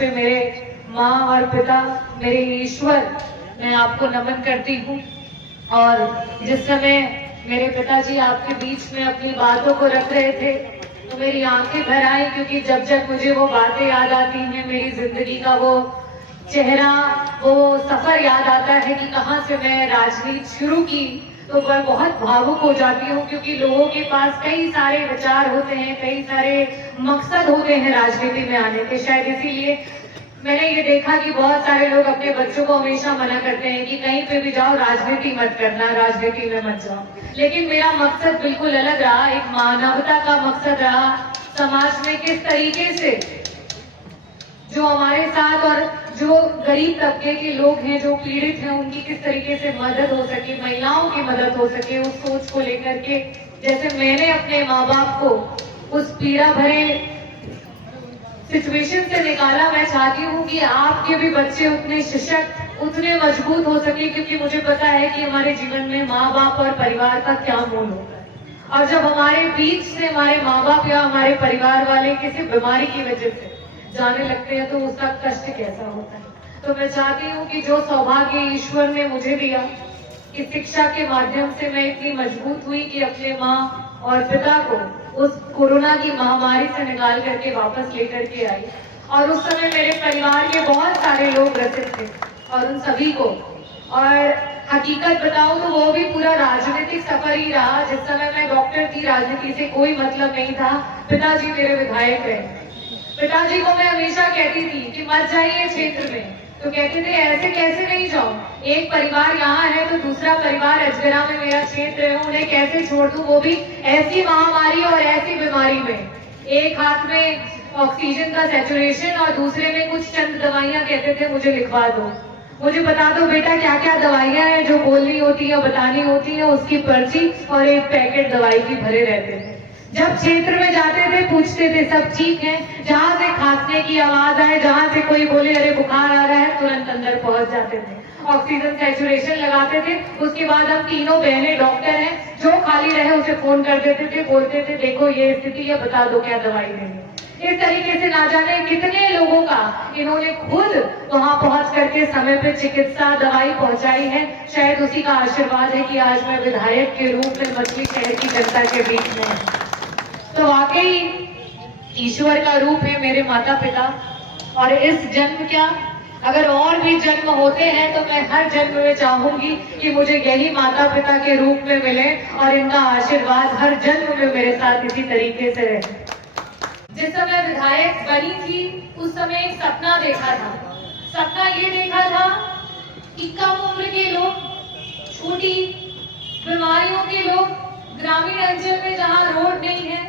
पे मेरे माँ और पिता, मेरे ईश्वर, मैं आपको नमन करती हूँ। और जिस समय मेरे पिताजी आपके बीच में अपनी बातों को रख रहे थे तो मेरी आंखें भर आई, क्योंकि जब जब मुझे वो बातें याद आती हैं, मेरी जिंदगी का वो चेहरा, वो सफर याद आता है कि कहाँ से मैं राजनीति शुरू की, तो मैं बहुत भावुक हो जाती हूँ। क्योंकि लोगों के पास कई सारे विचार होते हैं, कई सारे मकसद होते हैं राजनीति में आने के। शायद इसीलिए मैंने ये देखा कि बहुत सारे लोग अपने बच्चों को हमेशा मना करते हैं कि कहीं पे भी जाओ राजनीति मत करना, राजनीति में मत जाओ। लेकिन मेरा मकसद बिल्कुल अलग रहा, एक मानवता का मकसद रहा। समाज में किस तरीके से जो हमारे साथ और जो गरीब तबके के लोग हैं, जो पीड़ित हैं, उनकी किस तरीके से मदद हो सके, महिलाओं की मदद हो सके, उस सोच को लेकर के जैसे मैंने अपने माँ बाप को उस पीड़ा भरे सिचुएशन से निकाला, मैं चाहती हूँ कि आपके भी बच्चे उतने सशक्त, उतने मजबूत हो सके। क्योंकि मुझे पता है कि हमारे जीवन में माँ बाप और परिवार का क्या मोल होता है, और जब हमारे बीच से हमारे माँ बाप या हमारे परिवार वाले किसी बीमारी की वजह से जाने लगते हैं तो उसका कष्ट कैसा होता है। तो मैं चाहती हूँ कि जो सौभाग्य ईश्वर ने मुझे दिया कि शिक्षा के माध्यम से मैं इतनी मजबूत हुई कि अपने माँ और पिता को उस कोरोना की महामारी से निकाल करके वापस लेकर के आई। और उस समय मेरे परिवार के बहुत सारे लोग ग्रसित थे, और उन सभी को, और हकीकत बताऊं तो वो भी पूरा राजनीतिक सफर ही रहा। जिस समय मैं डॉक्टर थी, राजनीति से कोई मतलब नहीं था। पिताजी मेरे विधायक रहे। पिताजी को मैं हमेशा कहती थी कि मत जाइए क्षेत्र में, तो कहते थे ऐसे कैसे नहीं जाऊं, एक परिवार यहाँ है तो दूसरा परिवार अजगरा में मेरा क्षेत्र है, उन्हें कैसे छोड़ दूं, वो भी ऐसी महामारी और ऐसी बीमारी में। एक हाथ में ऑक्सीजन का सैचुरेशन और दूसरे में कुछ चंद दवाइयां, कहते थे मुझे लिखवा दो, मुझे बता दो बेटा क्या क्या दवाइयां हैं जो बोलनी होती है, बतानी होती है, उसकी पर्ची और एक पैकेट दवाई की भरे रहते थे। जब क्षेत्र में जाते थे पूछते थे सब ठीक है, जहां से खांसने की आवाज आए, जहां से कोई बोले अरे बुखार आ रहा है, तुरंत अंदर पहुंच जाते थे, ऑक्सीजन सैचुरेशन लगाते थे। उसके बाद हम तीनों बहनें डॉक्टर हैं, जो खाली रहे उसे फोन कर देते थे, बोलते थे देखो ये स्थिति है, बता दो क्या दवाई देनी। इस तरीके से ना जाने कितने लोगों का इन्होंने खुद वहां पहुंच करके समय पे चिकित्सा दवाई पहुंचाई है। शायद उसी का आशीर्वाद है कि आज मैं विधायक के रूप में मछली शहर की जनता के बीच में हूं। तो वाकई ईश्वर का रूप है मेरे माता पिता। और इस जन्म क्या, अगर और भी जन्म होते हैं तो मैं हर जन्म में चाहूंगी कि मुझे यही माता पिता के रूप में मिले और इनका आशीर्वाद हर जन्म में मेरे साथ इसी तरीके से रहे। जिस समय विधायक बनी थी उस समय एक सपना देखा था। सपना ये देखा था कि कम उम्र के लोग, छोटी बीमारियों के लोग, ग्रामीण अंचल में जहाँ रोड नहीं है,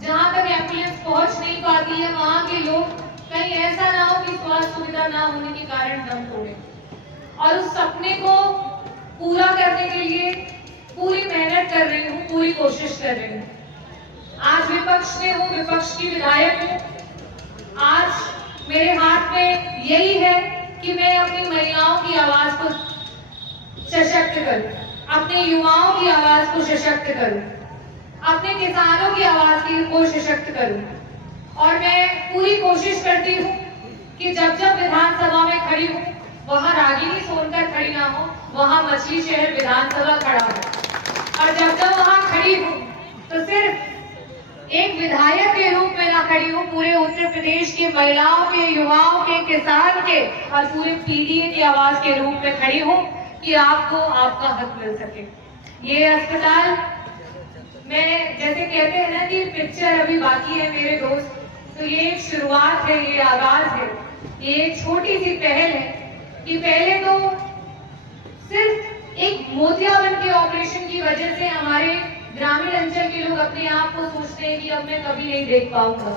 जहाँ तक एम्बुलेंस पहुंच नहीं पाती है, वहाँ के लोग कहीं ऐसा ना हो कि स्वास्थ्य सुविधा ना होने के कारण दम तोड़े। और उस सपने को पूरा करने के लिए पूरी मेहनत कर रही हूँ, पूरी कोशिश कर रही हूँ। आज विपक्ष में हूँ, विपक्ष की विधायक हूँ। आज मेरे हाथ में यही है कि मैं अपनी महिलाओं की आवाज को सशक्त करूं, अपने युवाओं की आवाज को सशक्त करूं, अपने किसानों की आवाज को सशक्त करूं। और मैं पूरी कोशिश करती हूँ कि जब जब विधानसभा में खड़ी हूँ वहां रागिनी सोनकर खड़ी ना हो, वहां मछली शहर विधानसभा खड़ा हो। और जब जब वहां खड़ी हूँ तो सिर्फ एक विधायक के रूप में ना खड़ी हूँ, पूरे उत्तर प्रदेश के महिलाओं के, युवाओं के, किसान के और पूरे पीडीए की आवाज के रूप में खड़ी हूँ कि आपको आपका हक मिल सके। ये अस्पताल, मैं जैसे कहते हैं ना कि पिक्चर अभी बाकी है मेरे दोस्त, तो ये एक शुरुआत है, ये आगाज है, ये एक छोटी सी पहल है कि पहले तो सिर्फ एक मोतियाबिंद के ऑपरेशन की वजह से हमारे ग्रामीण अंचल के लोग अपने आप को सोचते हैं कि अब मैं कभी नहीं देख पाऊंगा,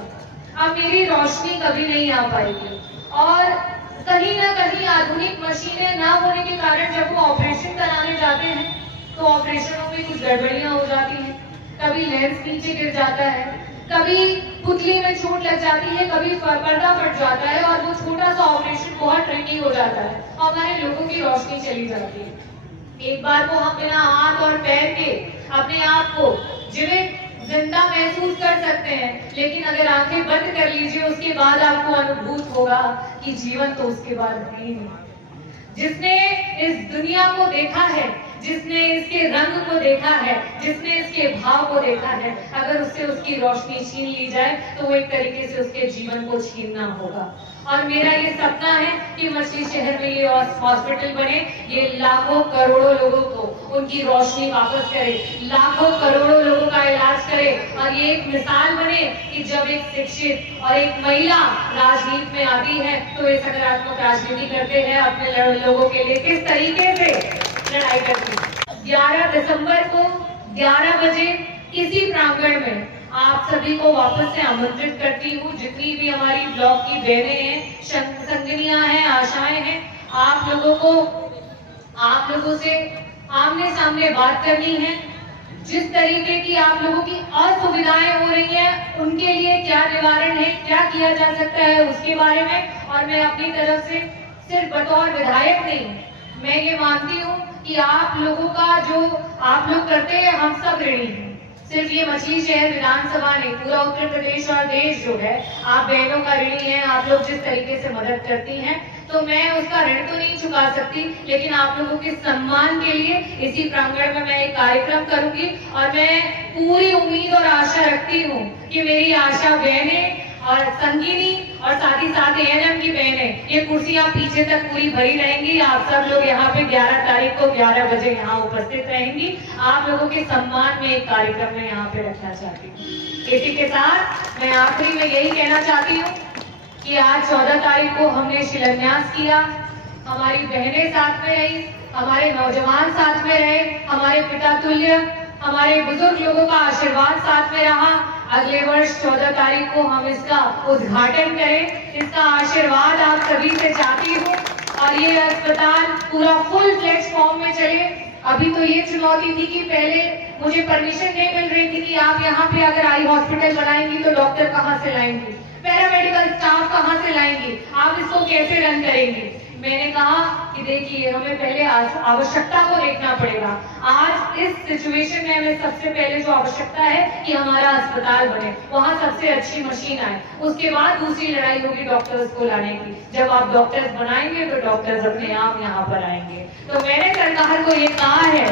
अब मेरी रोशनी कभी नहीं आ पाएगी। और कहीं ना कहीं आधुनिक मशीनें ना होने के कारण जब वो ऑपरेशन कराने जाते हैं तो ऑपरेशनों में कुछ गड़बड़ियां हो जाती हैं, कभी लेंस नीचे गिर जाता है, कभी पुतली में चोट लग जाती है, कभी पर्दा फट जाता है और वो छोटा सा ऑपरेशन बहुत ट्रिकी हो जाता है और हमारे लोगों की रोशनी चली जाती है। एक बार को हम बिना हाथ और पैर के अपने आप को जीवित जिंदा महसूस कर सकते हैं, लेकिन अगर आंखें बंद कर लीजिए उसके बाद आपको अनुभूत होगा कि जीवन तो उसके बाद है ही नहीं। जिसने इस दुनिया को देखा है, जिसने इसके रंग को देखा है, जिसने इसके भाव को देखा है, अगर उससे उसकी रोशनी छीन ली जाए तो वो एक तरीके से उसके जीवन को छीनना होगा। और मेरा ये सपना है कि मछली शहर में ये हॉस्पिटल बने, ये लाखों करोड़ों लोगों को उनकी रोशनी वापस करे, लाखों करोड़ों लोगों का इलाज करे, और ये एक मिसाल बने कि जब एक शिक्षित और एक महिला राजनीति में आती है तो वे सकारात्मक राजनीति करते हैं, अपने लोगों के लिए किस तरीके से लड़ाई करती है। 11 दिसंबर को 11 बजे इसी प्रांगण में आप सभी को वापस से आमंत्रित करती हूँ। जितनी भी हमारी ब्लॉक की बहनें हैं, संगनियां हैं, आशाएं हैं, आप लोगों से आमने सामने बात करनी है। जिस तरीके की आप लोगों की असुविधाएं हो रही हैं, उनके लिए क्या निवारण है, क्या किया जा सकता है उसके बारे में। और मैं अपनी तरफ से सिर्फ बतौर विधायक नहीं, मैं ये मानती हूँ कि आप लोगों का जो आप लोग करते हैं, हम सब ऋणी हैं। सिर्फ ये मछली शहर विधानसभा नहीं, पूरा उत्तर प्रदेश और देश जो है आप बहनों का ऋणी है। आप लोग जिस तरीके से मदद करती हैं, तो मैं उसका ऋण तो नहीं चुका सकती, लेकिन आप लोगों के सम्मान के लिए इसी प्रांगण में मैं एक कार्यक्रम करूंगी। और मैं पूरी उम्मीद और आशा रखती हूँ कि मेरी आशा बहनें और संगिनी और साथ ही साथ एएनएम की बहनें, ये कुर्सियां पीछे तक पूरी भरी रहेंगी। आप सब लोग यहाँ पे 11 तारीख को 11 बजे यहाँ उपस्थित रहेंगी। आप लोगों के सम्मान में एक कार्यक्रम में यहाँ पे रखना चाहती हूँ। इसी के साथ मैं आखिरी में यही कहना चाहती हूँ कि आज 14 तारीख को हमने शिलान्यास किया, हमारी बहनें साथ में रही, हमारे नौजवान साथ में रहे, हमारे पिता तुल्य, हमारे बुजुर्ग लोगों का आशीर्वाद साथ में रहा। अगले वर्ष 14 तारीख को हम इसका उद्घाटन करें, इसका आशीर्वाद आप सभी से चाहती हूँ, और ये अस्पताल पूरा फुल फ्लेक्स फॉर्म में चले। अभी तो ये चुनौती थी कि पहले मुझे परमिशन नहीं मिल रही थी कि आप यहाँ पे अगर आई हॉस्पिटल बनाएंगी तो डॉक्टर कहाँ से लाएंगी, पैरामेडिकल स्टाफ कहाँ से लाएंगी, आप इसको कैसे रन करेंगी। मैंने कहा कि देखिए, हमें पहले आवश्यकता को देखना पड़ेगा। आज इस सिचुएशन में हमें सबसे पहले जो आवश्यकता है कि हमारा अस्पताल बने, वहां सबसे अच्छी मशीन आए, उसके बाद दूसरी लड़ाई होगी डॉक्टर्स को लाने की। जब आप डॉक्टर्स बनाएंगे तो डॉक्टर्स अपने आप यहाँ पर आएंगे। तो मैंने सरकार को ये कहा है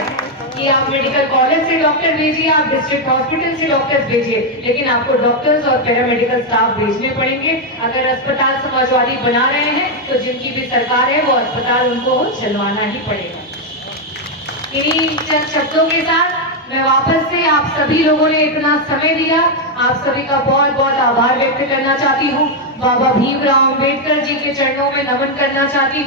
कि आप मेडिकल कॉलेज से डॉक्टर भेजिए, आप डिस्ट्रिक्ट हॉस्पिटल से डॉक्टर्स भेजिए, लेकिन आपको डॉक्टर्स और पैरामेडिकल स्टाफ भेजने पड़ेंगे। अगर अस्पताल समाजवादी बना रहे हैं तो जिनकी भी सरकार है वो अस्पताल उनको चलवाना ही पड़ेगा। इन्हीं चंद शब्दों के साथ मैं वापस से आप सभी लोगों ने इतना समय दिया, आप सभी का बहुत बहुत आभार व्यक्त करना चाहती हूँ। बाबा भीमराव अंबेडकर जी के चरणों में नमन करना चाहती हूँ।